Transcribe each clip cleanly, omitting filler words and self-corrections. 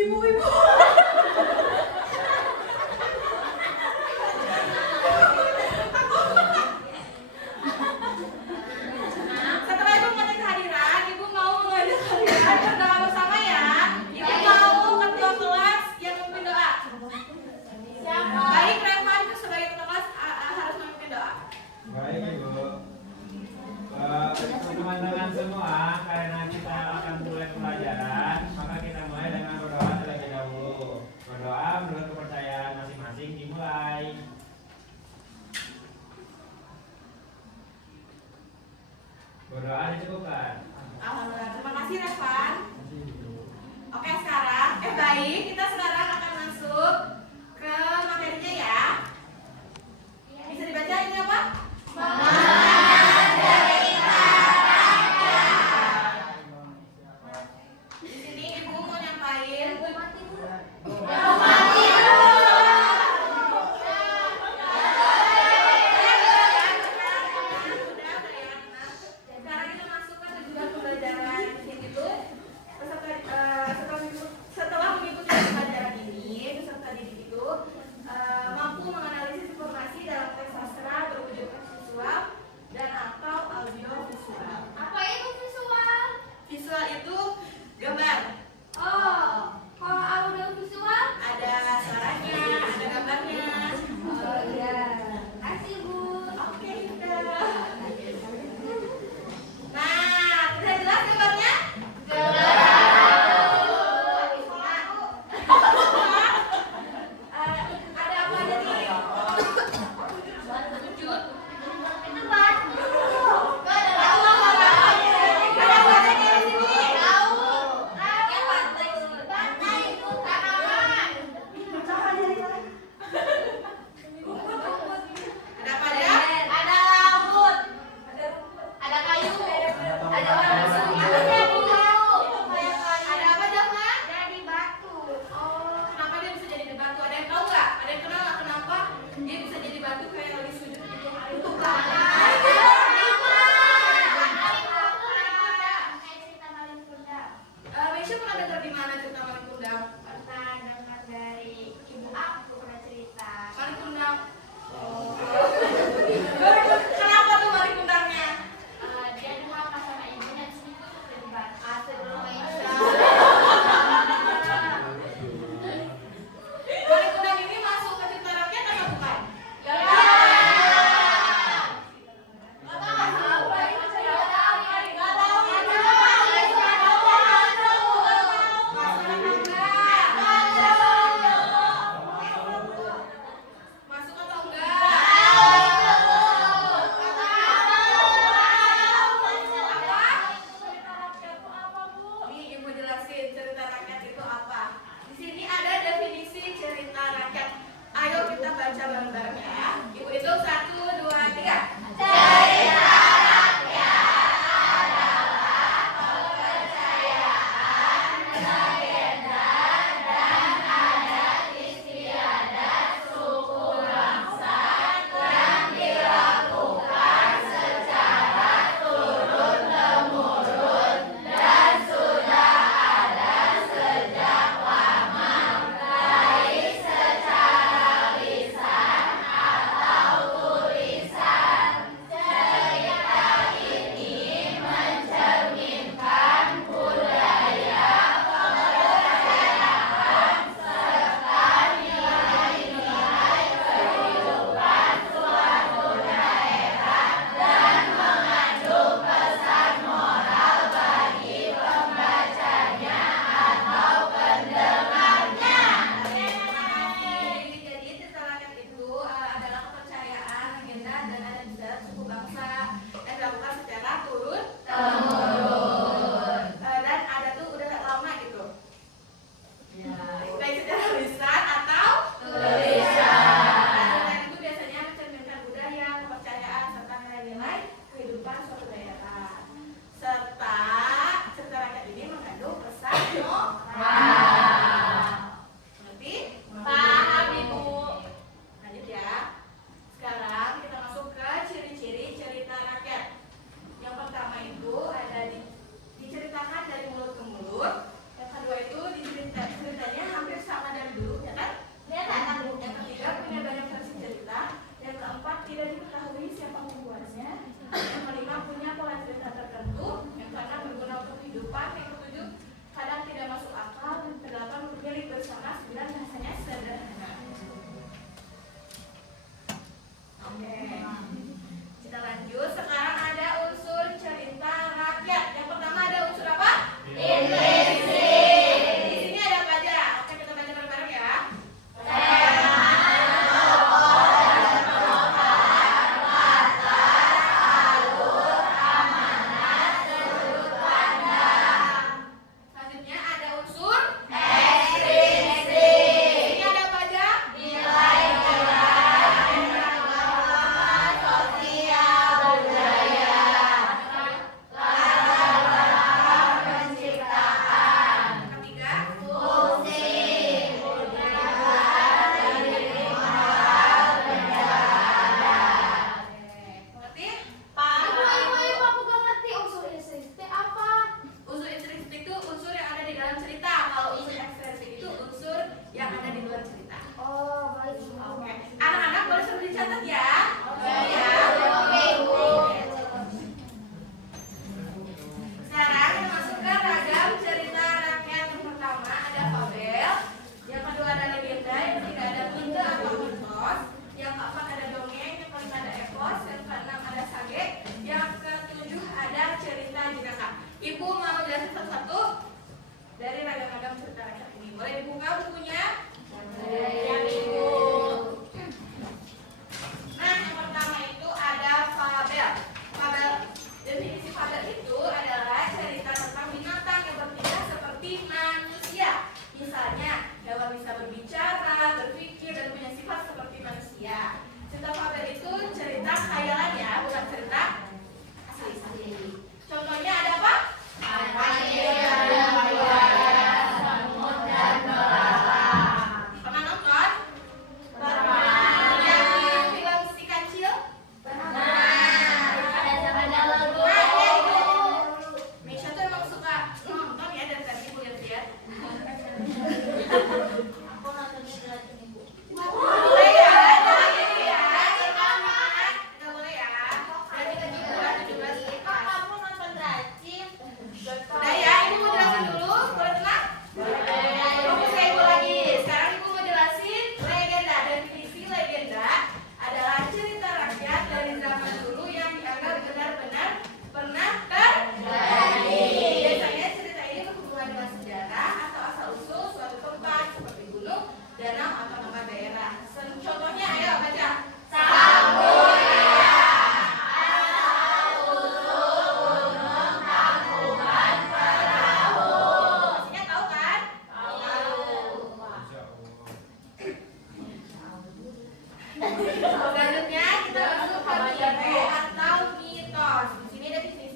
Ibu-ibu. Setelah ibu mengecek kehadiran, ibu mau mengajak kalian berdoa bersama ya. Ibu mau ketua kelas yang memimpin doa. Baik, Revan sebagai ketua kelas harus memimpin doa. Baik Ibu. Teman-teman semua, karena kita akan mulai pelajaran, maka kita mulai dengan berdoa terlebih dahulu. Berdoa menurut kepercayaan masing-masing dimulai. Berdoa dicukupkan. Alhamdulillah, terima kasih Revan. Oke, sekarang baik, kita sekarang akan masuk ke materinya ya. Bisa dibaca ini apa? Di sini ibu mau nyampain sekarang kita masuk ke tujuan pembelajaran di sini tuh setelah mengikuti pembelajaran ini peserta didik itu mampu menganalisis informasi dalam teks sastra berwujud visual dan atau audio visual. Apa itu visual? Visual itu gambar. Oh, kalau audio visual? Ada suaranya, ada gambarnya. Oh iya. Kasih Bu. Oke, udah. Nah, sudah jelas gambarnya? Ada apa aja nih? Wujud. Itu batu. Ada apa aja nih di sini? Tahu. Yang pantai. Pantai itu tanaman. Ada apa aja? Ada laut. Ada kayu. Ada batu. Ada batu. Ada apa Jafna? Jadi batu. Oh, kenapa dia bisa jadi batu? Ada yang tahu nggak? Ada yang kenal nggak kenapa dia bisa jadi batu kayak lagi sujud gitu? Itu Mesya pernah dengar di mana cerita Malin Kundang? Pernah dengar dari ibu aku pernah cerita. Malin Kundang. Oh. Kenapa tuh Malin Kundangnya? Dia dulu sama ibunya di situ jadi batu. Sebelum Aisyah. Malin Kundang ini masuk ke cerita rakyat atau bukan? Masuk atau enggak? satu-satu dari ragam-ragam cerita rakyat ini. Boleh dibuka bukunya? Ya, Ibu. Nah, yang pertama itu ada fabel. Fabel, definisi fabel itu adalah cerita tentang binatang yang bertindak seperti manusia. Misalnya, hewan bisa berbicara, berpikir, dan punya sifat seperti manusia. Cerita fabel itu cerita khayalan ya, bukan cerita asli. Contohnya ada apa? Pernah nonton? Yang film Si Kancil? Mesya tuh emang suka nonton ya dari tadi ibu lihat-lihat. Boleh ya, jangan gitu ya. Nggak boleh ya. Berarti kan juga 17 plus. Udah ya, ibu mau jelasin dulu. Boleh tenang? Fokus ke ibu lagi. Sekarang ibu mau jelasin legenda. Definisi legenda adalah cerita rakyat dari zaman dulu yang dianggap benar-benar pernah terjadi. Biasanya cerita ini berhubungan dengan sejarah atau asal-usul suatu tempat seperti gunung, danau, atau nama daerah. Contohnya, ayo baca. Pastinya tahu kan? Selanjutnya kita masuk ke mito atau mitos. Di sini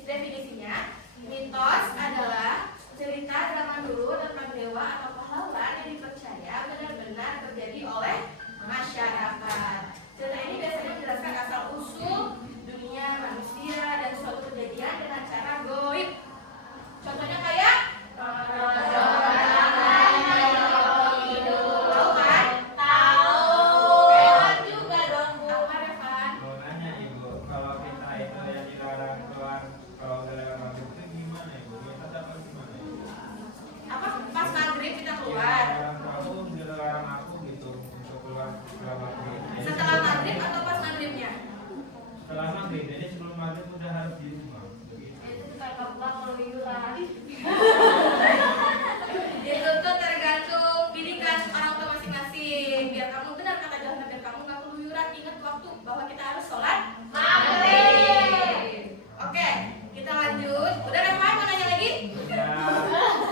definisinya, mitos adalah cerita zaman dulu tentang dewa atau pahlawan yang dipercaya benar-benar terjadi oleh masyarakat. Cerita ini biasanya menjelaskan asal usul dunia manusia dan suatu kejadian dengan cara goib. Contohnya kayak tahu kan? Hewan juga dong Bu. Apa Revan? Mau nanya ibu, kalau kita itu yang dilarang keluar kalau udah lewat maghrib itu gimana ibu? Kita dapat gimana ibu? Apa pas maghrib kita keluar? Dilarang aku gitu untuk keluar maghrib. Setelah maghrib atau pas maghribnya? Setelah maghrib, jadi sebelum maghrib udah harus di rumah. Begitu. Itu tuh tergantung didikan orang tua masing-masing. Biar kamu benar kata Johanna, biar kamu nggak keluyuran. Ingat waktu bahwa kita harus sholat maghrib. Oke, kita lanjut. Udah Reva mau nanya lagi? Ya.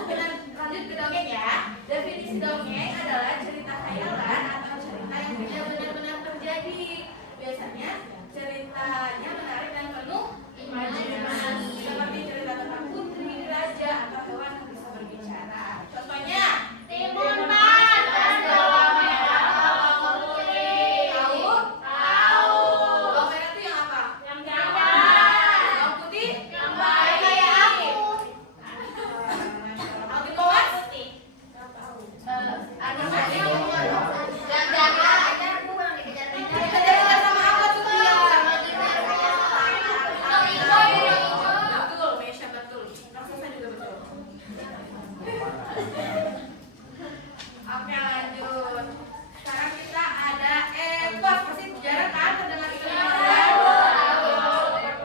Kita lanjut ke dongeng ya. Definisi dongeng adalah cerita khayalan atau cerita yang tidak benar-benar terjadi. Biasanya ceritanya menarik dan penuh imajinasi. Seperti cerita tentang putri, raja, atau hewan yang bisa berbicara. Contohnya, Timun Mas, bawang merah, bawang putih. tahu? Tahu. Bawang merah itu yang apa? Yang ganda. Bawang putih? Yang baik. Kayak aku. Alvin Moas? Ada nggak? Yang ganda. Kejar-kejar sama apa tuh dia? Betul, Mesya betul. Raksasa juga betul. Oke lanjut. Sekarang kita ada epos. Pasti jarang kan terdengar istilah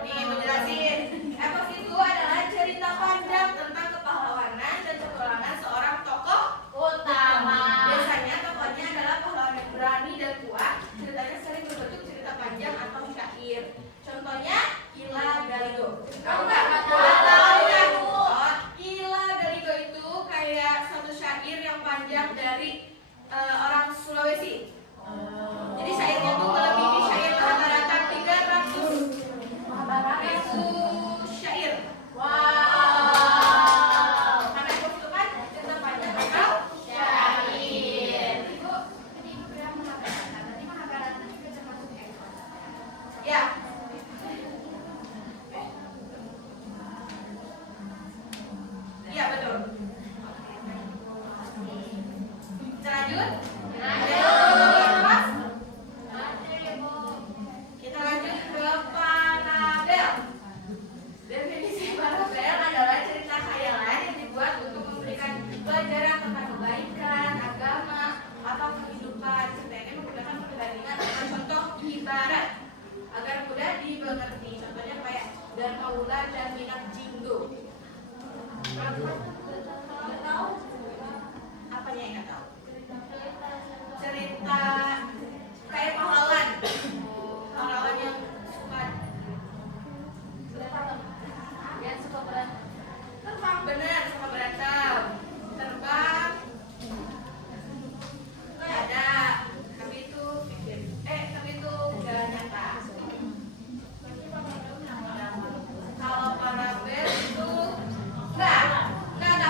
nih menjelasin. Epos itu adalah cerita panjang tentang kepahlawanan dan petualangan seorang tokoh utama. Biasanya tokohnya adalah pahlawan yang berani dan kuat. Ceritanya sering berbentuk cerita panjang atau syair. Contohnya Ila Galigo. Tahu nggak? Tahu ya? Oh, Ila Galigo itu kayak satu syair yang panjang dari orang Sulawesi. Jadi syairnya tuh melebihi syair Mahabharata 300 syair. Karena itu kan cerita panjang atau Syair. Ibu, tadi Ibu bilang Mahabharata. Berarti Mahabharata juga termasuk epos. Ya. Iya betul. Kita lanjut. Ayo. Apanya yang nggak tahu? Cerita kayak pahlawan. Pahlawan yang suka Yang suka berantem. terbang, bener, suka berantem. Terbang. Nggak ada. Tapi itu nggak nyata. Kalau Parabel itu nggak ada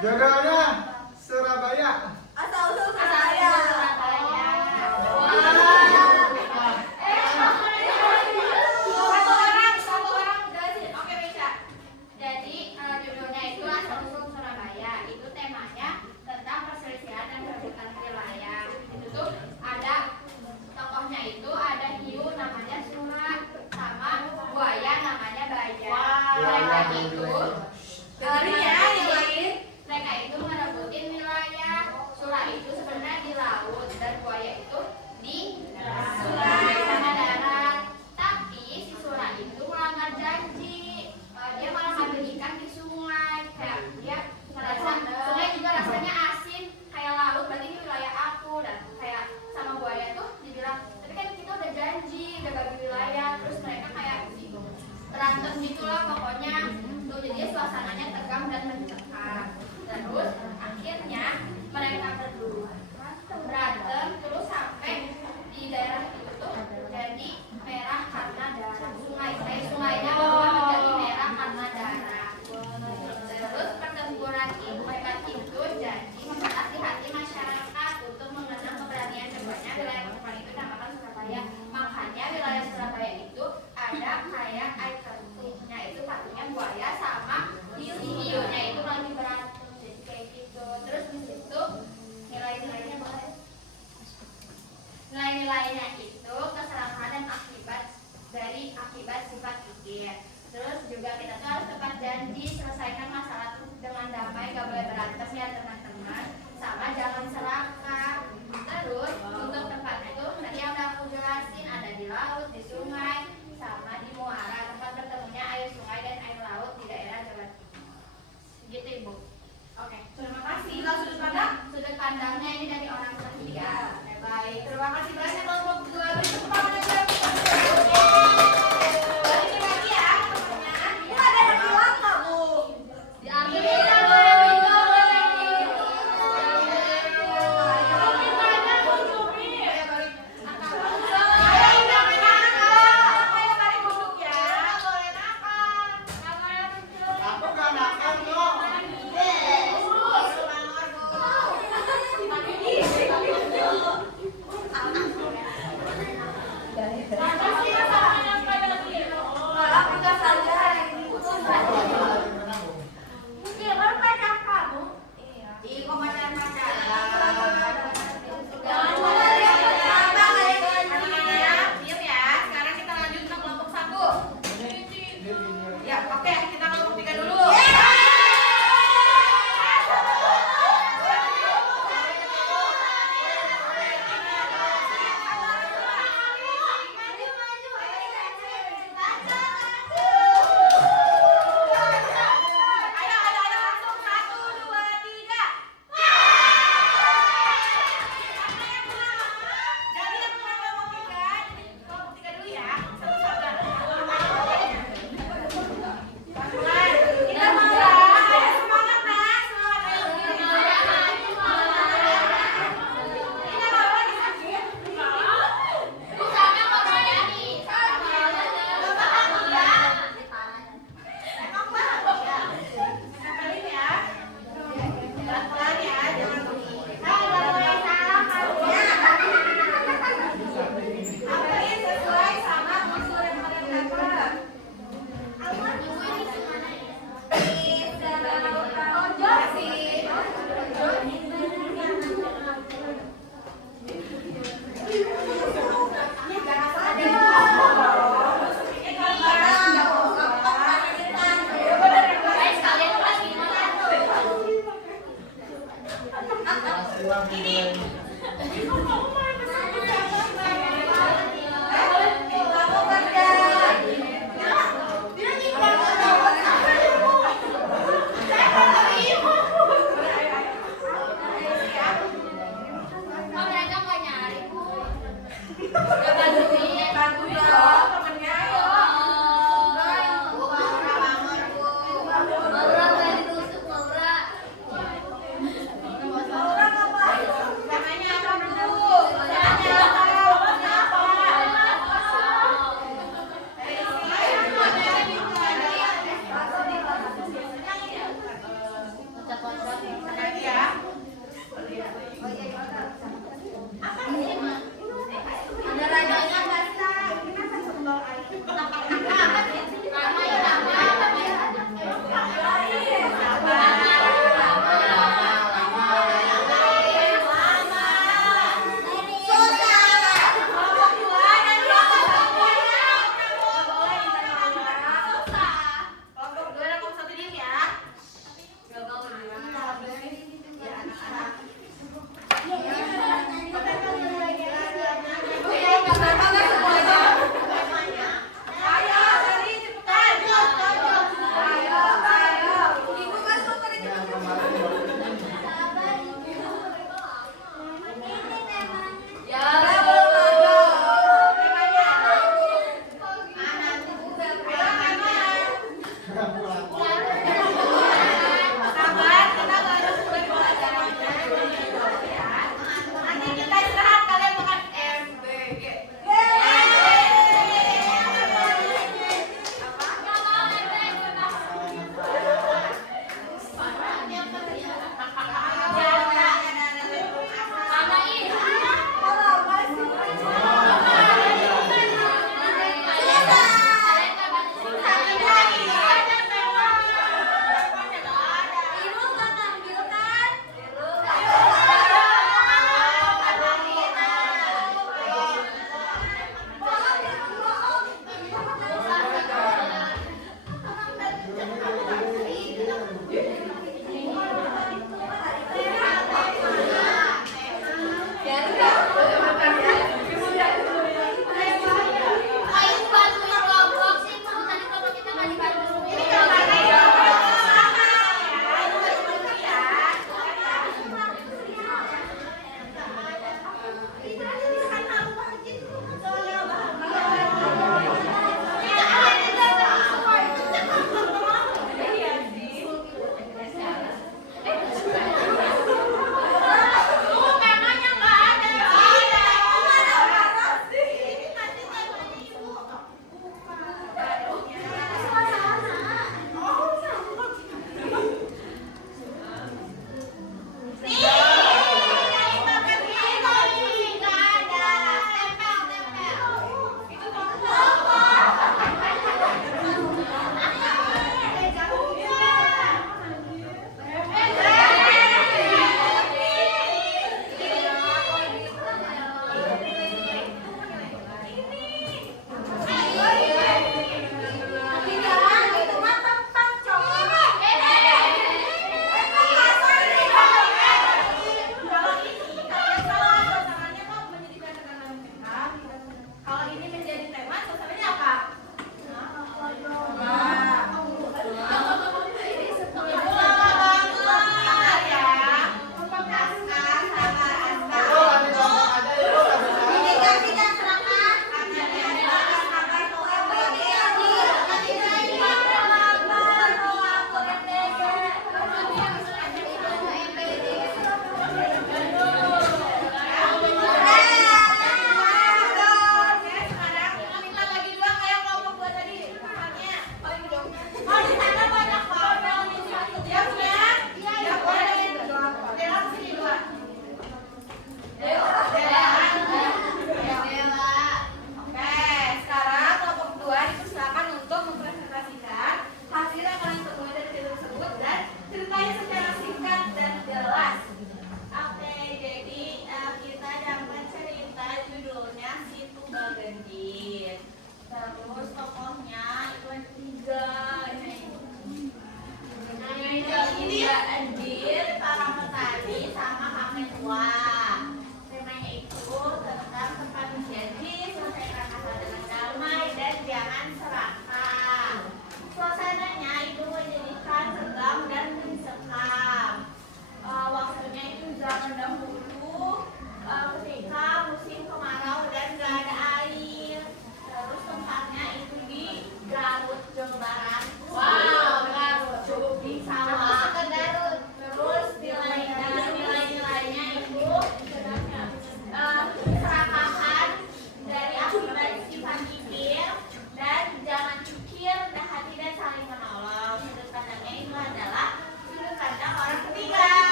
Judulnya Surabaya. Asal-usul Surabaya. Satu orang jelasin. Oke, Misha. Jadi judulnya itu asal-usul Surabaya. Itu temanya tentang perselisihan dan perebutan wilayah. Itu tuh ada tokohnya itu ada hiu namanya Sura sama buaya namanya Baja. Mereka itu mereka itu merebutin wilayah. Sura itu sebenarnya di laut dan buaya itu di sungai sama darat. Tapi si Sura itu melanggar janji. Dia malah ngambil ikan di sungai. Kayak dia merasa sungai juga rasanya asin kayak laut, berarti ini wilayah aku. Dan kayak sama buaya tuh dibilang, tapi kan kita udah janji, udah bagi wilayah. Terus mereka kayak berantem gitulah pokoknya. Tuh jadi suasananya tegang dan mencekam. Terus akhirnya mereka berdua berantem terus sampai di daerah itu tuh jadi merah karena darah sungai. Sungainya berubah menjadi merah karena darah. Terus pertempuran itu jadi membekas di hati masyarakat untuk mengenang keberanian cobatnya wilayah pertempuran itu dinamakan Surabaya. Makanya wilayah Surabaya itu ada kayak ikoniknya itu patungnya buaya sama hiu-hiunya itu lagi Oh, mereka mau nyari, Bu. Udah bantuin. Bantuin dong temennya, ayo. Bu, Maura bangun, Bu. Maura tadi tusuk, Maura. Orang apa? Namanya apa dulu? Namanya apa? Namanya apa? Sekali ya. Ada rajanya nggak sih? Lama ya, lama.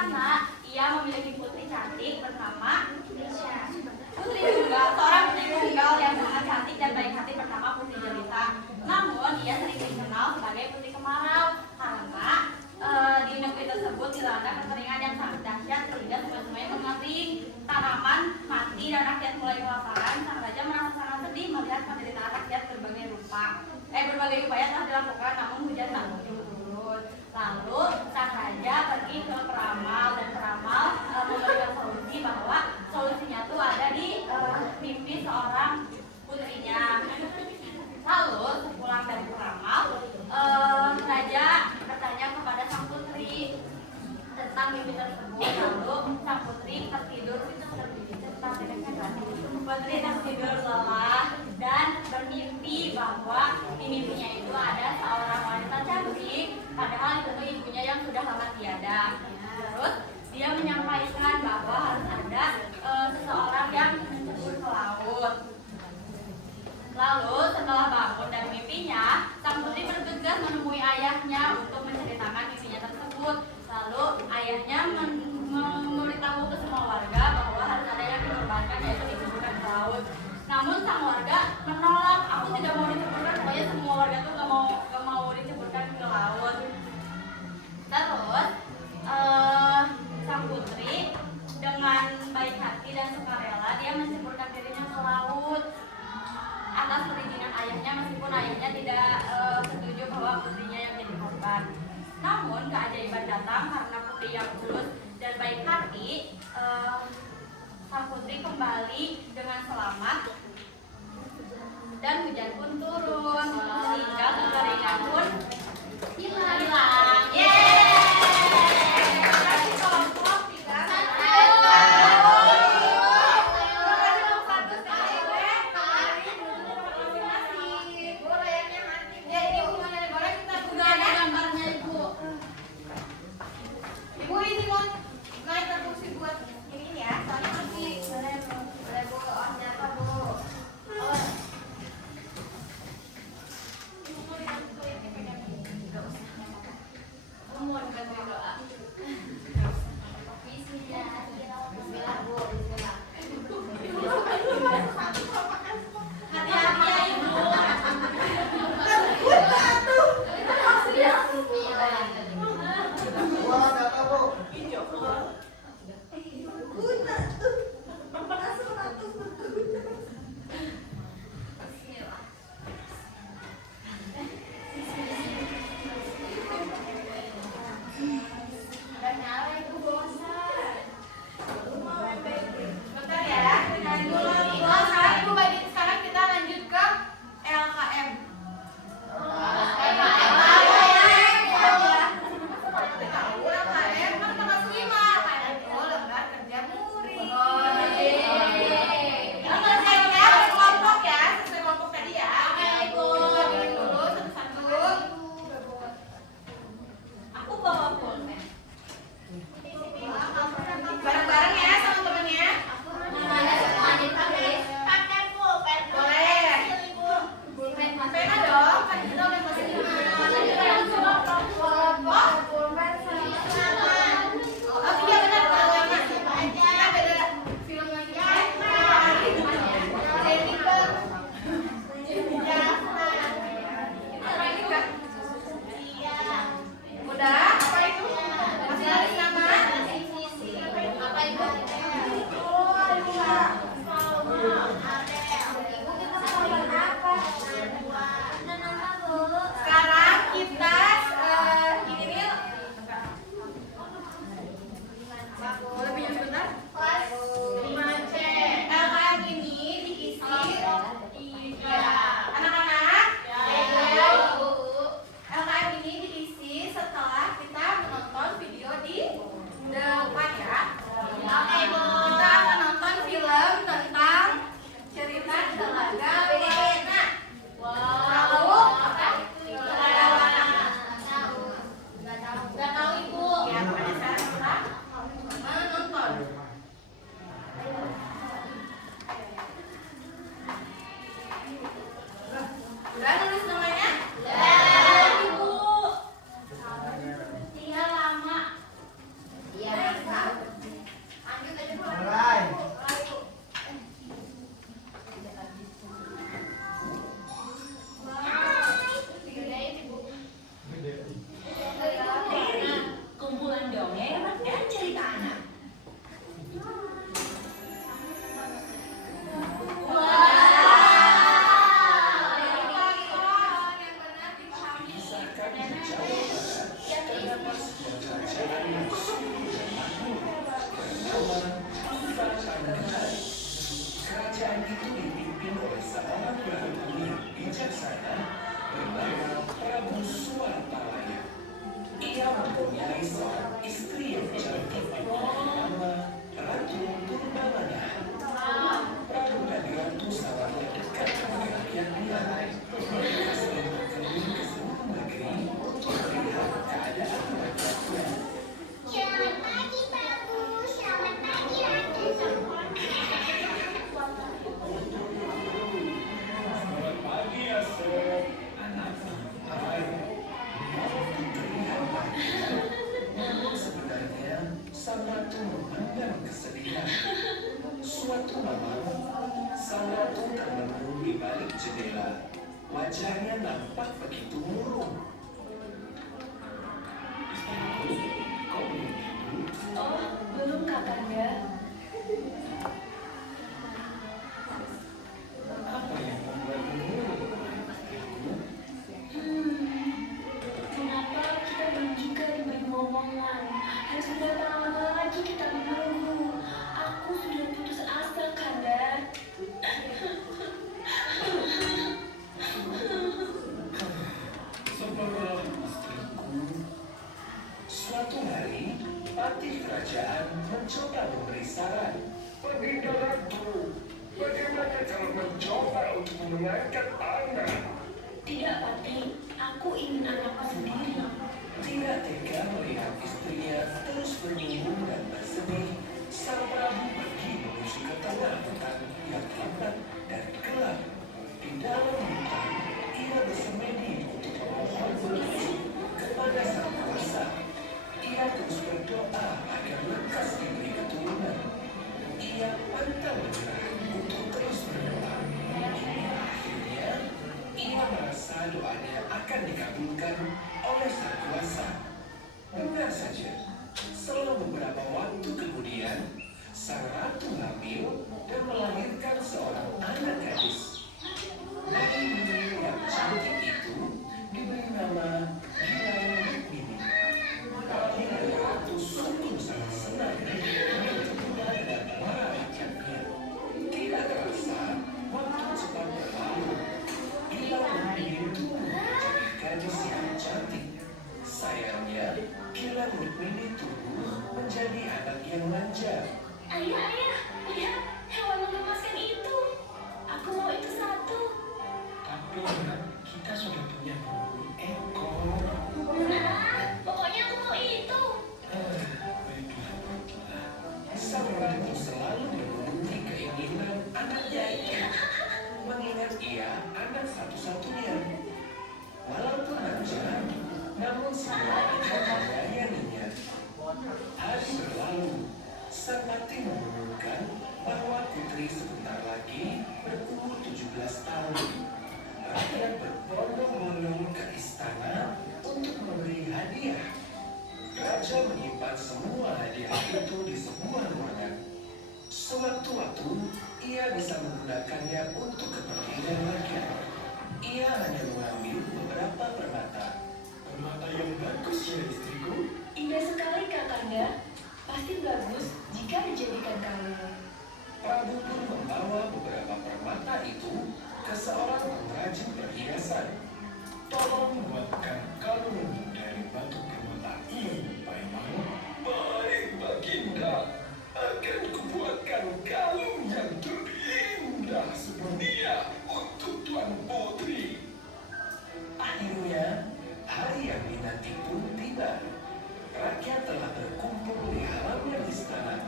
karena ia memiliki putri cantik bernama Putri Tunggal, seorang putri tunggal yang sangat cantik dan baik hati bernama Putri Jelita. Namun ia sering dikenal sebagai Putri Kemarau karena di negeri tersebut dilanda kekeringan yang sangat dahsyat sehingga sungai-sungai mengering, tanaman mati dan rakyat mulai kelaparan. Sang raja merasa sangat sedih melihat penderitaan rakyat berbagai upaya telah dilakukan namun hujan tak turun. Lalu sang raja pergi ke peramal dan peramal memberikan solusi bahwa solusinya tuh ada di mimpi seorang putrinya. Lalu sepulang dari peramal, raja bertanya kepada sang putri tentang mimpi tersebut. Lalu sang putri tertidur lelah dan bermimpi bahwa di mimpinya itu ada seorang wanita cantik, padahal itu ibunya yang sudah lama tiada. Terus dia menyampaikan bahwa harus ada seseorang yang mencebur ke laut. Lalu setelah bangun dari mimpinya, sang putri bergegas menemui ayahnya untuk menceritakan mimpinya tersebut. Lalu ayahnya memberitahu ke semua warga bahwa harus ada yang dikorbankan, yaitu diceburkan ke laut. Namun sang warga menolak, aku tidak mau diceburkan, pokoknya semua warga tuh gak mau diceburkan ke laut. Terus sang putri dengan baik hati dan sukarela dia menceburkan dirinya ke laut atas perizinan ayahnya, meskipun ayahnya tidak setuju bahwa putrinya yang jadi korban. Namun keajaiban datang karena putri yang tulus dan baik hati. Sang putri kembali dengan selamat dan hujan pun turun sehingga kekeringan pun hilang. Udah nulis namanya? Ibu. Tinggal lama. Iya. Wajahnya nampak begitu murung. Istriku, kau belum tidur? Oh, belum Kakanda. Apa yang membuatmu murung, istriku? Kenapa kita belum juga diberi ngomongan? Dan sudah lama lagi kita menunggu. Aku sudah putus asa, Kanda. Sabarlah, istriku. Suatu hari, patih kerajaan mencoba memberi saran. Baginda Ratu, bagaimana cara mencoba untuk memenangkan anak? Tidak, Pati. Aku ingin anakku sendiri. Tidak tega melihat istrinya terus berminggu dan bersedih. Sang Prabu pergi menuju ke tengah hutan yang lambat dan gelap. Di dalam hutan, ia bersemedi untuk memohon petunjuk kepada Sang Kuasa. Ia terus berdoa agar lekas diberi keturunan. Ia pantang menyerah untuk terus berdoa. Akhirnya, ia merasa doanya akan dikabulkan oleh Sang Kuasa. Benar saja, selang beberapa waktu kemudian, sang ratu hamil dan melahirkan seorang anak gadis. Bayi yang cantik itu diberi nama Gilang Rukmini. Baginda Ratu sungguh sangat senang bertemu dengan para rakyatnya. Tidak terasa, waktu cepat berlalu. Gilang Rukmini tumbuh menjadi gadis yang cantik. Sayangnya, Gilang Rukmini tumbuh menjadi anak yang manja. Ayah, lihat hewan mengemaskan itu. Aku mau itu satu. Tapi kita sudah punya 20 ekor. Nah, pokoknya aku mau itu. Baiklah. Sang ratu selalu menuruti keinginan anaknya itu, mengingat ia anak satu-satunya. Walaupun manja, namun semua itu melayaninya. Hari berlalu, sang pati mengumumkan bahwa putri sebentar lagi berumur 17 tahun. Rakyat berbondong-bondong ke istana untuk memberi hadiah. Raja menyimpan semua hadiah itu di sebuah ruangan. Sewaktu-waktu, ia bisa menggunakannya untuk kepentingan rakyat. Ia hanya mengambil beberapa permata. Permata yang bagus ya, istriku. Indah sekali, Kakanda. Pasti bagus jika dijadikan kalung. Prabu pun membawa beberapa permata itu ke seorang pengrajin perhiasan. Tolong buatkan kalung dari batu permata ini, Paimon. Baik, Baginda. Akan kubuatkan kalung yang terindah sedunia untuk Tuan Putri. Akhirnya, hari yang dinanti pun tiba. Rakyat telah berkumpul di halaman istana.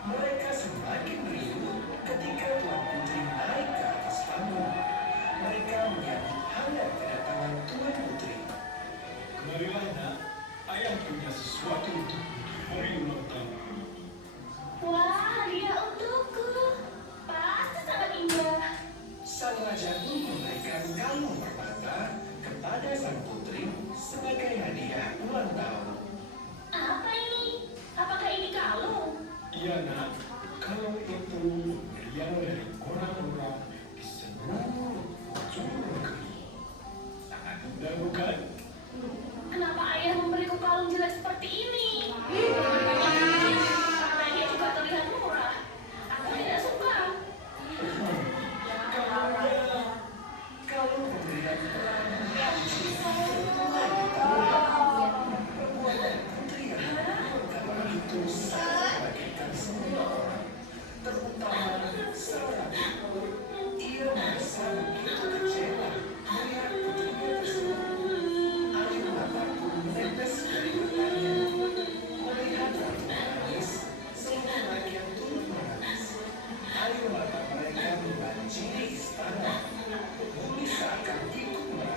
Mereka semakin riuh ketika Tuan Putri naik ke atas panggung. Mereka menyambut hangat kedatangan Tuan Putri. Kemarilah nak, ayah punya sesuatu untuk di hari ulang tahun. Wah, hadiah untukku. Pasti sangat indah. Sang raja pun memberikan kalung permata kepada sang putri sebagai hadiah ulang tahun. Apa ini? Apakah ini kalung? Iya nak, kalau itu pemberian dari orang-orang di seluruh penjuru negeri. Sangat indah bukan? Kenapa ayah memberiku kalung jelek seperti ini? Harganya juga terlihat murah. Aku tidak suka. Kalau pemberian perbuatan putri yang kalung itu sangat menyakitkan semua orang, terutama sang ratu. Ia merasa begitu kecewa melihat putrinya tersebut. Air mata pun menetes dari matanya. Melihat ratu menangis, seluruh rakyat turut menangis. Air mata mereka membanjiri istana. Bumi seakan ikut menangis.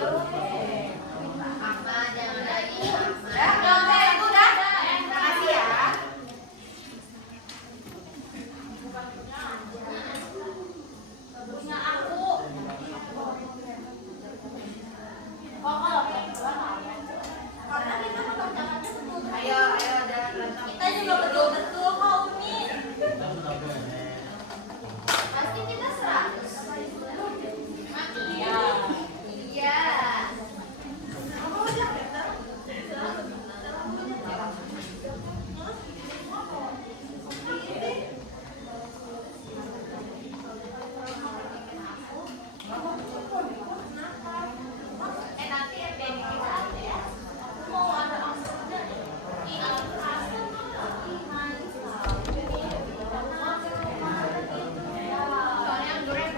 Mama jangan lagi. Ya, udah, itu udah. Makasih ya. Punya aku. Ayo, jangan berantem. Kita juga betul-betul kok, Umi. Pasti kita 100. Iya. Iya. Nanti FBN kita ada ya. Aku mau ada angsurnya. Iya. Soalnya anggurnya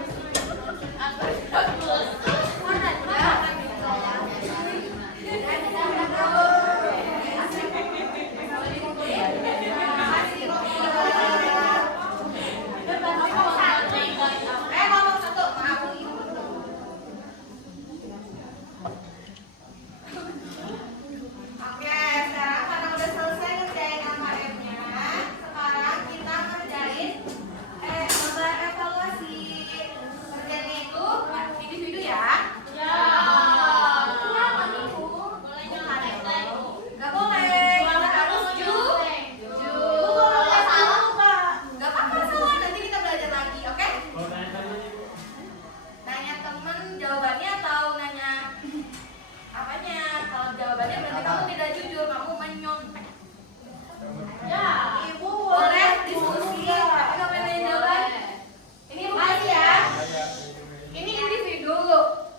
Ngomong satu, maaf. Oke, sekarang karena udah selesai ngerjain LKM-nya, sekarang kita ngerjain gambar evaluasi. Kerjanya itu individu ya. Ya. Kenapa nih, Bu? Boleh nyontek. Gak boleh, kita harus kalau salah nggak apa-apa salah, nanti kita belajar lagi, oke? Kalau tanya tadi Nanya temen jawabannya atau nanya apanya? Kalau jawabannya berarti kamu tidak jujur, kamu menyontek. Ya. Ibu boleh diskusi, tapi nggak boleh nanya jawaban. Ini makasih ya. Ini individu,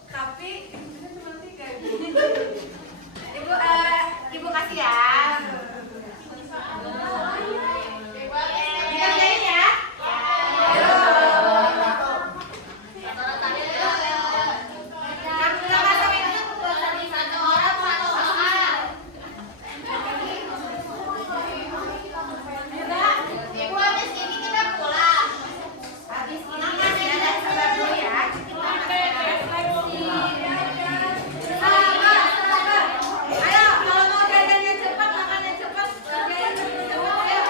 tapi cuma 3 ibu. Ibu kasih ya. Dikerjain ya. Ayo. Yang nggak masuk itu Satu orang satu soal. Ibu habis ini kita pulang. habis ini masih ada sabar dulu ya. Kita refleksi. Sabar. Ayo, kalau mau jajannya cepat, makannya cepat, kerjain cepat. Ayo.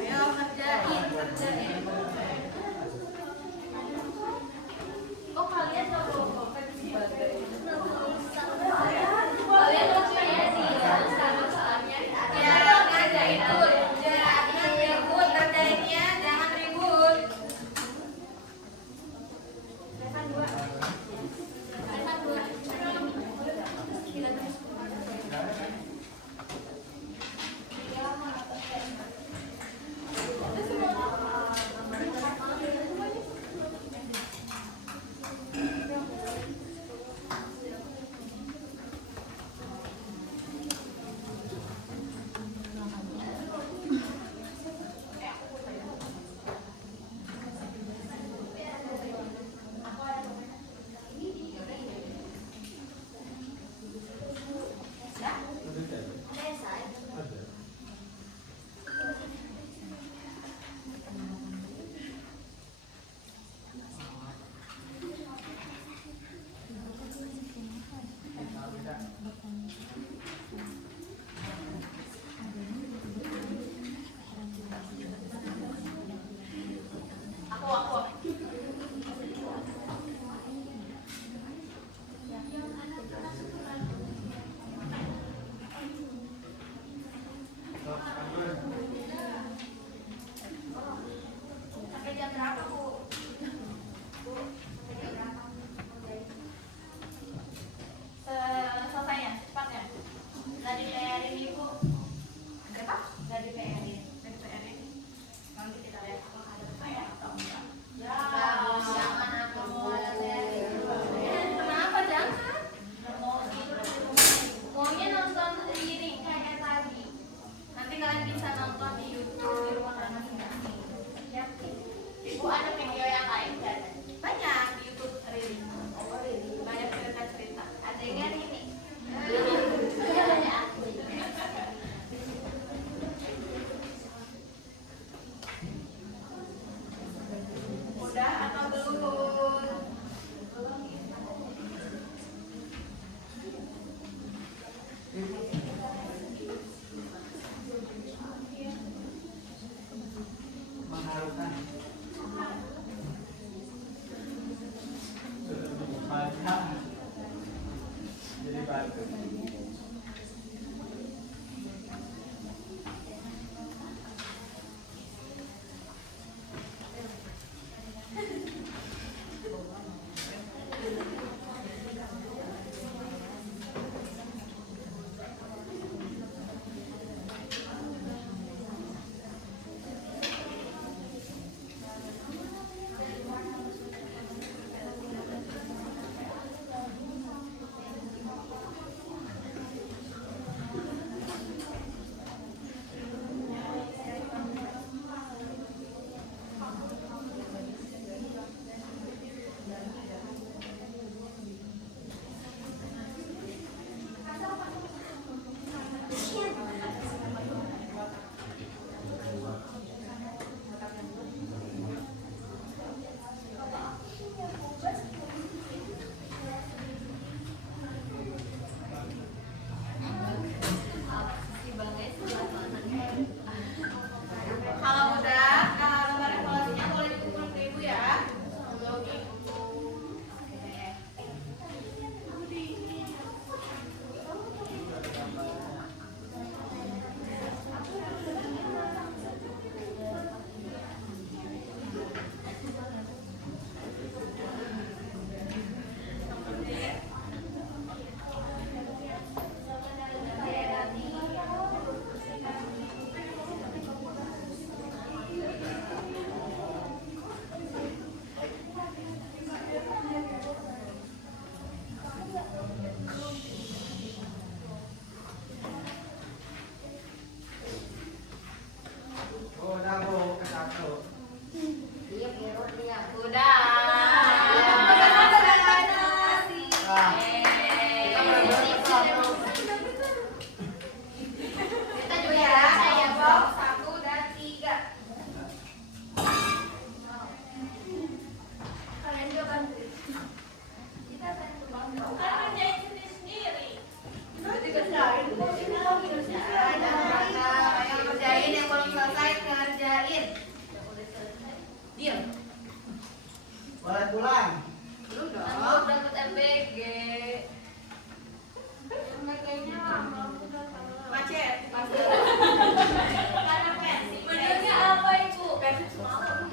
Ayo kerjain. Kok kalian nggak bawa pulpen sebagai? Kalian lucu ya sih. Soalnya Ya, kerjain dulu. Jangan ribut, kerjainnya jangan ribut. harutan. Patah. Jadi batu. Kalau udah, lembar evaluasinya boleh dikumpulkan ke ibu ya. Udah Bu, ke satu. Udah. Nah, kita benar-benar ke satu. Kita juga ya, saya box 1 dan 3. Kalian juga bantu. Kita bantu bang. Kan kerjain sendiri-sendiri. Yang kerjain yang belum selesai kerjain. Diam. Boleh pulang. Belum dong. Dapat MBG. MBG-nya lama. Macet. Karena pensi. Menurutnya apa ibu? Pensi semalam.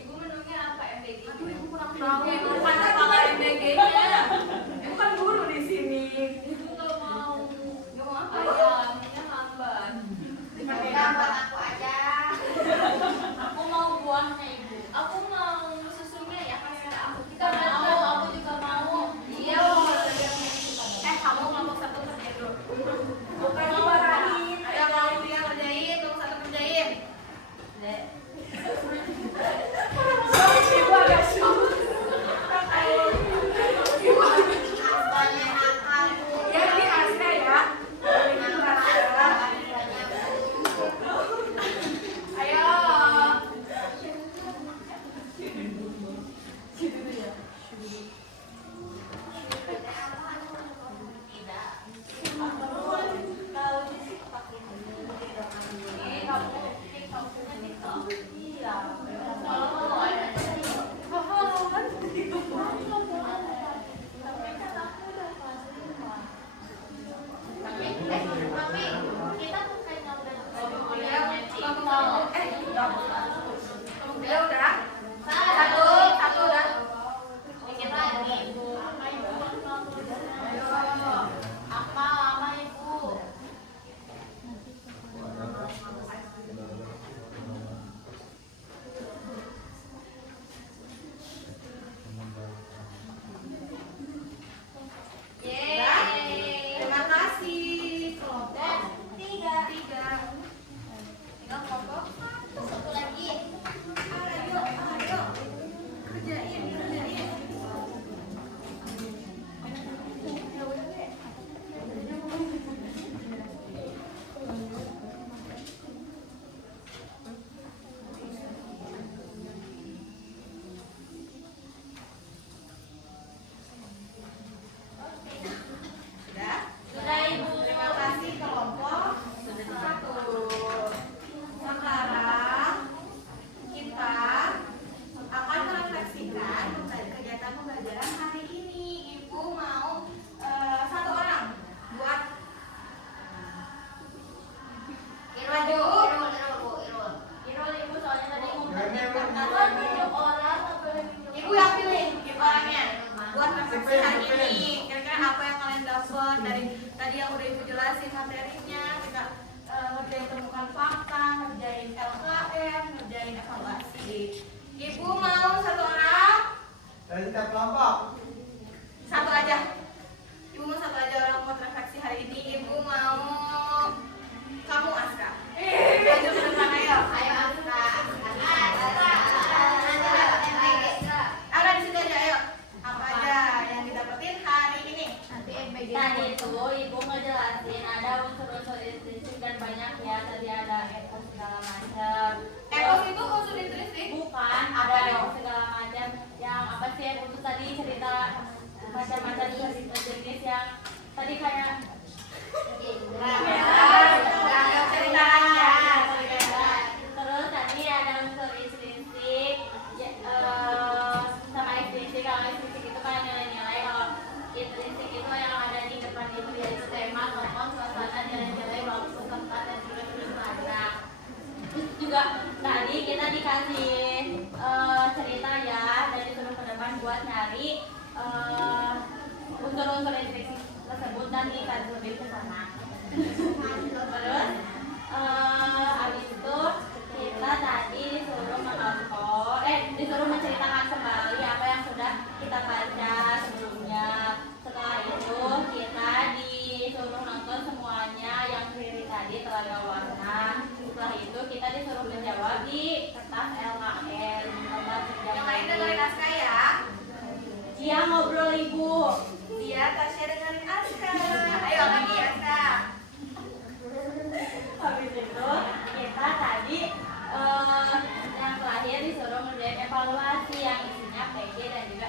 Ibu menungnya apa MBG? Aduh, ibu kurang tahu. Ibu kata pakai MBG-nya. Ibu kan guru di sini. Ibu nggak mau. Nggak mau apa? Ayamnya lambat. Udah buat aku aja. Aku mau buahnya ibu. Aku mau susunya ya kasih aku. Kita mau, aku juga mau. Iya, mau Kamu kelompok satu kerja dulu. bukan dimarahin. Ayo kelompok 3 kerjain, kelompok 1 kerjain. Ibu agak sulit. Apanya aku? Ya ini Asra ya. Ini Asra. Ayo. Ini kamu punya TikTok. tadi yang udah ibu jelasin materinya, kita ngerjain temukan fakta, ngerjain LKM, ngerjain evaluasi. Ibu mau satu orang? Dari setiap kelompok. Satu aja. Ibu mau satu aja orang mau transaksi hari ini. Ibu mau kamu Aska. Maju ke depan ayo. Ayo Aska. Ada di sini aja ayo. Apa aja yang didapetin hari ini? Nanti MPG. Tadi itu ibu ngejelasin ada unsur-unsur intrinsik dan banyak ya. Tadi ada ekos segala macam. Ekos itu unsur intrinsik. Bukan, ada ekos segala macam. Yang apa sih yang untuk tadi cerita macam-macam jenis yang tadi kayak terus tadi ada unsur intrinsik sama ekstrinsik. Kalau ekstrinsik itu kan nilai-nilai, kalau intrinsik itu yang ada di depan itu yaitu tema, tokoh, suasana, nilai-nilai, waktu, tempat, dan juga sudut pandang. Terus juga tadi kita dikasih cerita ya, dan disuruh ke depan buat nyari unsur-unsur intrinsik tersebut dan dikasih lebih ke sana. Terus habis itu kita tadi disuruh menonton, disuruh menceritakan kembali apa yang sudah kita baca sebelumnya. Setelah itu kita disuruh nonton semuanya yang kiri tadi telaga warna. Setelah itu kita disuruh menjawab di kertas LKM. Yang lain dengerin Aska ya. Dia ngobrol ibu. Dia Tasya dengerin Aska. Ayo lagi Aska. Habis itu kita tadi yang terakhir disuruh ngerjain evaluasi yang isinya PG dan juga